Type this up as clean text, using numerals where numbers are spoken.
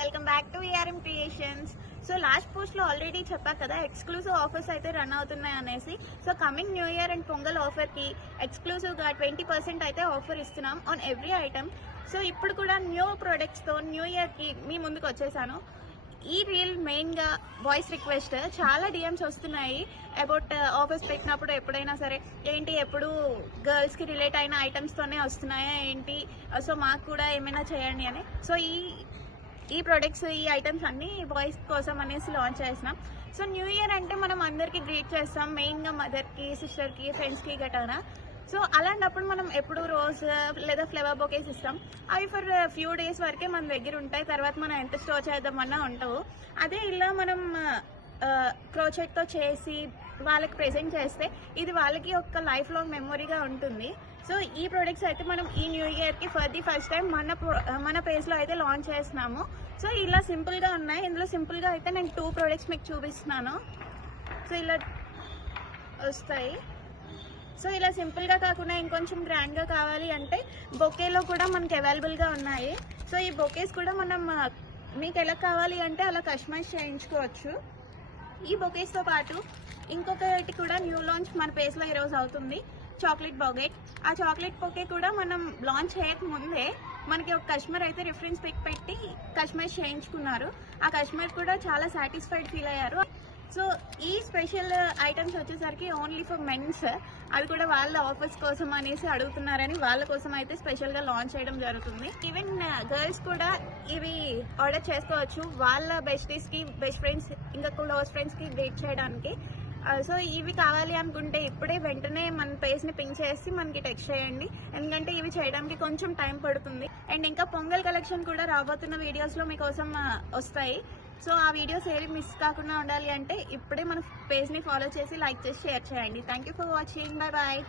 Welcome back to VRM creations. So last post లో already చెప్పా కదా, ఎక్స్క్లూజివ్ ఆఫర్స్ అయితే రన్ అవుతున్నాయి అనేసి. So coming new year and pongal offer కి ఎక్స్క్లూజివ్ గా 20% అయితే ఆఫర్ ఇస్తున్నాం ఆన్ ఎవ్రీ ఐటమ్. సో ఇప్పుడు కూడా న్యూ ప్రొడక్ట్స్ తో న్యూ ఇయర్ కి మీ ముందుకు వచ్చేసాను. ఈ రీల్ మెయిన్ గా వాయిస్ రిక్వెస్ట్, చాలా డిఎమ్స్ వస్తున్నాయి అబౌట్ ఆఫర్స్ పెట్టినప్పుడు ఎప్పుడైనా సరే ఏంటి ఎప్పుడు గర్ల్స్ కి రిలేట్ అయిన ఐటమ్స్ తోనే వస్తున్నాయా ఏంటి, సో మాకు కూడా ఏమైనా చేయండి అని. సో ఈ ప్రొడక్ట్స్, ఈ ఐటమ్స్ అన్ని బాయ్స్ కోసం అనేసి లాంచ్ చేసినాం. సో న్యూ ఇయర్ అంటే మనం అందరికి గ్రీట్ చేస్తాం, మెయిన్ గా మదర్ కి, సిస్టర్ కి, ఫ్రెండ్స్ కి గటానా. సో అలాంటప్పుడు మనం ఎప్పుడు రోజ్ లేదా ఫ్లవర్ బొకేస్ ఇస్తాం. అవి ఫర్ ఫ్యూ డేస్ వరకే మన దగ్గర ఉంటాయి, తర్వాత మనం ఎంత స్టోర్ చేద్దామన్నా ఉంటావు. అదే ఇలా మనం క్రోచెట్తో చేసి వాళ్ళకి ప్రెజెంట్ చేస్తే ఇది వాళ్ళకి ఒక లైఫ్ లాంగ్ మెమొరీగా ఉంటుంది. సో ఈ ప్రొడక్ట్స్ అయితే మనం ఈ న్యూ ఇయర్కి ఫర్ ది ఫస్ట్ టైం మన పేజ్లో అయితే లాంచ్ చేస్తున్నాము. సో ఇలా సింపుల్గా ఉన్నాయి. ఇందులో సింపుల్గా అయితే నేను 2 ప్రొడక్ట్స్ మీకు చూపిస్తున్నాను. సో ఇలా వస్తాయి. సో ఇలా సింపుల్గా కాకుండా ఇంకొంచెం గ్రాండ్గా కావాలి అంటే బొకేలో కూడా మనకి అవైలబుల్గా ఉన్నాయి. సో ఈ బొకేస్ కూడా మనం మీకు ఎలా కావాలి అంటే అలా కస్టమైజ్ చేయించుకోవచ్చు. ఈ బొకేస్తో పాటు ఇంకొకటి కూడా న్యూ లాంచ్ మన పేజ్లో ఈరోజు అవుతుంది, చాక్లెట్ బొకే. ఆ చాక్లెట్ బొకే కూడా మనం లాంచ్ చేయక ముందే మనకి ఒక కస్టమర్ అయితే రిఫరెన్స్ పిక్ పెట్టి కస్టమైజ్ చేయించుకున్నారు. ఆ కస్టమర్ కూడా చాలా సాటిస్ఫైడ్ ఫీల్ అయ్యారు. సో ఈ స్పెషల్ ఐటమ్స్ వచ్చేసరికి ఓన్లీ ఫర్ మెన్స్, అది కూడా వాళ్ళ ఆఫర్స్ కోసం అనేసి అడుగుతున్నారని వాళ్ళ కోసం అయితే స్పెషల్గా లాంచ్ చేయడం జరుగుతుంది. ఈవెన్ గర్ల్స్ కూడా ఇవి ఆర్డర్ చేసుకోవచ్చు వాళ్ళ బెస్టీస్కి, బెస్ట్ ఫ్రెండ్స్, ఇంకా క్లోజ్ ఫ్రెండ్స్కి గ్రీట్ చేయడానికి. సో ఇవి కావాలి అనుకుంటే ఇప్పుడే వెంటనే మన పేజ్ని పింక్ చేసి మనకి టెక్స్ట్ చేయండి, ఎందుకంటే ఇవి చేయడానికి కొంచెం టైం పడుతుంది. అండ్ ఇంకా పొంగల్ కలెక్షన్ కూడా రాబోతున్న వీడియోస్లో మీకోసం వస్తాయి. సో ఆ వీడియోస్ ఏవి మిస్ కాకుండా ఉండాలి అంటే ఇప్పుడే మన పేజ్ని ఫాలో చేసి లైక్ చేసి షేర్ చేయండి. Thank you for watching. Bye bye.